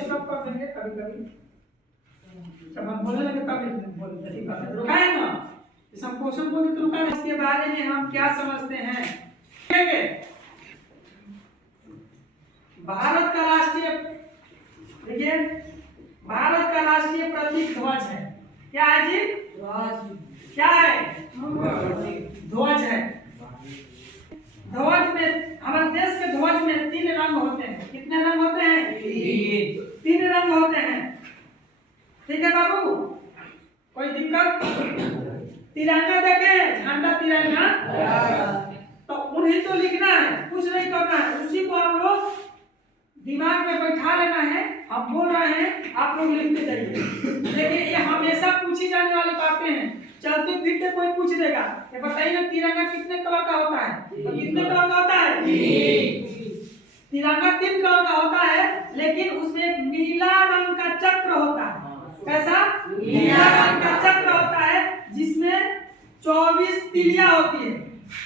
Stop कर देंगे कभी कभी, जब हम बोलने लगे तब बोलते ठीक है, रुकाए ना, इस हम क्वेश्चन बोलते तो रुका। इसके बारे में हम क्या समझते हैं? भारत का राष्ट्रीय, देखिए भारत का राष्ट्रीय प्रतीक ध्वज है। क्या है जी? क्या है? ध्वज है। ध्वज में, हमारे देश के ध्वज में 3 रंग होते हैं। कितने रंग होते हैं? 3 रंग होते हैं। ठीक है बाबू, कोई दिक्कत? तिरंगा देखे, झंडा तिरंगा, तो उन्हें तो लिखना है, कुछ नहीं करना है, उसी को आप लोग दिमाग में बैठा लेना है। हम बोल रहे हैं, आप लोग लिखते जाइए। देखिए ये हमेशा पूछी जाने वाली बातें हैं, चलते फिरते कोई पूछ देगा। ये बताइए ना, तिरंगा कितने कलर का होता है? तो कितने कलर का होता है? तिरंगा 3 कलर का होता है, लेकिन उसमें एक नीला रंग का चक्र होता है। कैसा? नीला रंग का चक्र होता है, जिसमें 24 तिलियां होती है।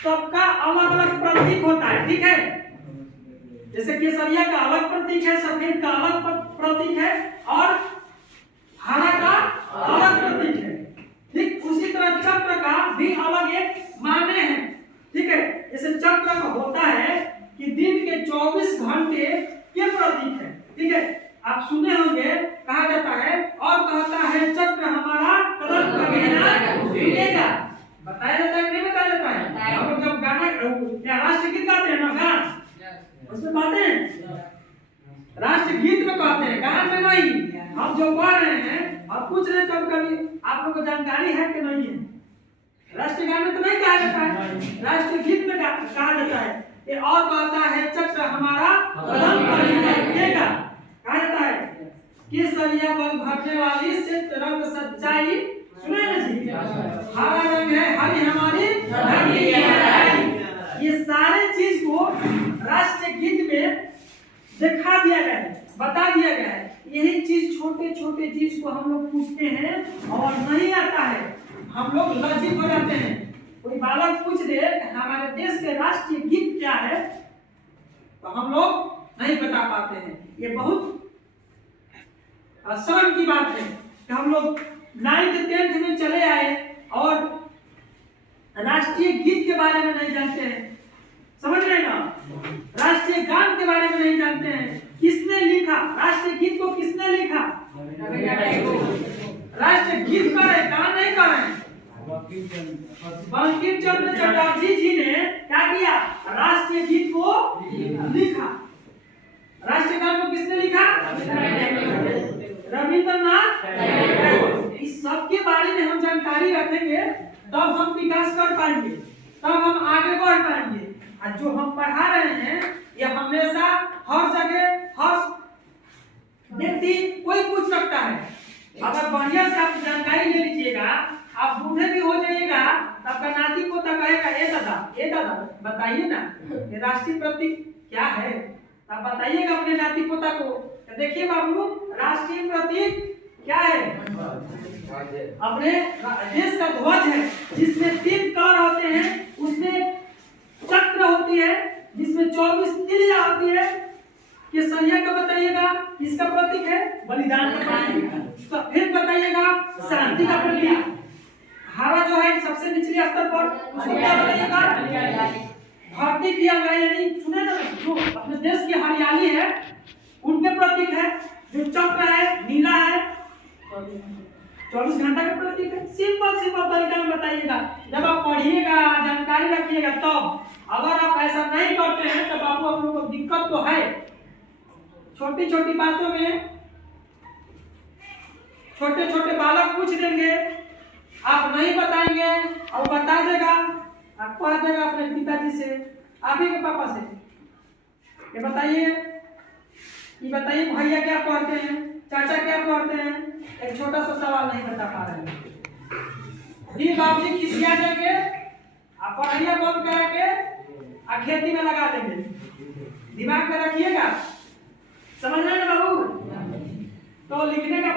सबका अलग अलग प्रतीक होता है। ठीक है, जैसे केसरिया का अलग प्रतीक है, सफेद का अलग प्रतीक है, और हरा का अलग प्रतीक है। ठीक उसी तरह चक्र का भी अलग एक माने हैं। ठीक है, जैसे चक्र का होता है कि दिन के 24 घंटे के प्रतीक है। ठीक है, आप सुने होंगे, कहा जाता है और कहता है चक्र हमारा कदम कभी ना भूलेगा। बताया जाता है कि नहीं बताया जाता है? हम लोग जब गाना या राष्ट्रगीत गाते हैं ना, गान उसमें कहते हैं, राष्ट्रगीत में कहते हैं, गान में नहीं। हम जो पढ़ रहे हैं और पूछ रहे कभी कभी आप लोगों को जानकारी है कि नहीं है? राष्ट्रीय गान में तो नहीं कहा जाता है, राष्ट्रगीत में कहा जाता है। ये और कहता है चक्र हमारा कदम कभी ना भूलेगा। कहा जाता है केसरिया बल भरने वाली सिद्ध रंग सच्चाई, सुने ना जी? हरा रंग है हरी हमारी धरती की लड़ाई। ये सारे चीज को राष्ट्रीय गीत में दिखा दिया गया है, बता दिया गया है। यही चीज छोटे छोटे चीज को हम लोग पूछते हैं और नहीं आता है, हम लोग लज्जित हो जाते हैं। कोई बालक पूछ दे हमारे देश के राष्ट्रीय गीत क्या है, तो हम लोग नहीं बता पाते हैं। ये बहुत शर्म की बात है कि हम लोग 9th 10th में चले आए और राष्ट्रीय गीत के बारे में नहीं जानते हैं। समझ रहे ना? राष्ट्रीय गान के बारे में नहीं जानते हैं। किसने लिखा राष्ट्रीय गीत को? किसने लिखा? राष्ट्रीय गीत का है, गान नहीं कर रहे हैं। बंकिम चंद्र चटर्जी जी ने क्या किया? राष्ट्रीय गीत को लिखा। राष्ट्रीय गान को किसने लिखा? रविंद्रनाथ टैगोर। इस सब के बारे में हम जानकारी रखेंगे, तब हम विकास कर पाएंगे, तब हम आगे बढ़ पाएंगे। और जो हम पढ़ा रहे हैं, ये हमेशा हर जगह हर व्यक्ति कोई पूछ सकता है। अगर बढ़िया से आप जानकारी ले लीजिएगा, आप बूढ़े भी हो जाइएगा, आपका नाती पोता कहेगा ए दादा बताइए ना ये राष्ट्रीय प्रतीक क्या है, आप बताइएगा अपने नाती पोता को। तो देखिए बाबू, राष्ट्रीय प्रतीक क्या है? अपने देश का ध्वज है, जिसमें 3 कलर होते हैं, उसमें चक्र होती है जिसमें 24 तिलियां होती है। केसरिया का बताइएगा किसका प्रतीक है? बलिदान का प्रतीक है। सफेद बताइएगा शांति का प्रतीक। हरा जो है सबसे निचले स्तर पर, उसको क्या बताइएगा? धरती की अंगाई, सुने ना, जो अपने देश की हरियाली है उनके प्रतीक है। जो चक्र है नीला है, 24 घंटा का प्रतीक है। सिंपल तरीका में बताइएगा। जब आप पढ़िएगा, जानकारी रखिएगा, तब। अगर आप ऐसा नहीं करते हैं तो बाबू आप लोगों को दिक्कत तो है। छोटी छोटी बातों में छोटे छोटे बालक पूछ देंगे, आप नहीं बताएंगे और बता देगा, आपको आ जाएगा अपने पिताजी से, आप ही के पापा से। ये बताइए भैया क्या पढ़ते हैं, चाचा क्या पढ़ते हैं? एक छोटा सा सवाल नहीं बता पा रहे हैं। फिर बाबूजी खिसिया देंगे, आप पढ़ाइया बंद करा के खेती में लगा देंगे। दिमाग में रखिएगा, समझ रहे हैं ना बाबू? तो लिखने का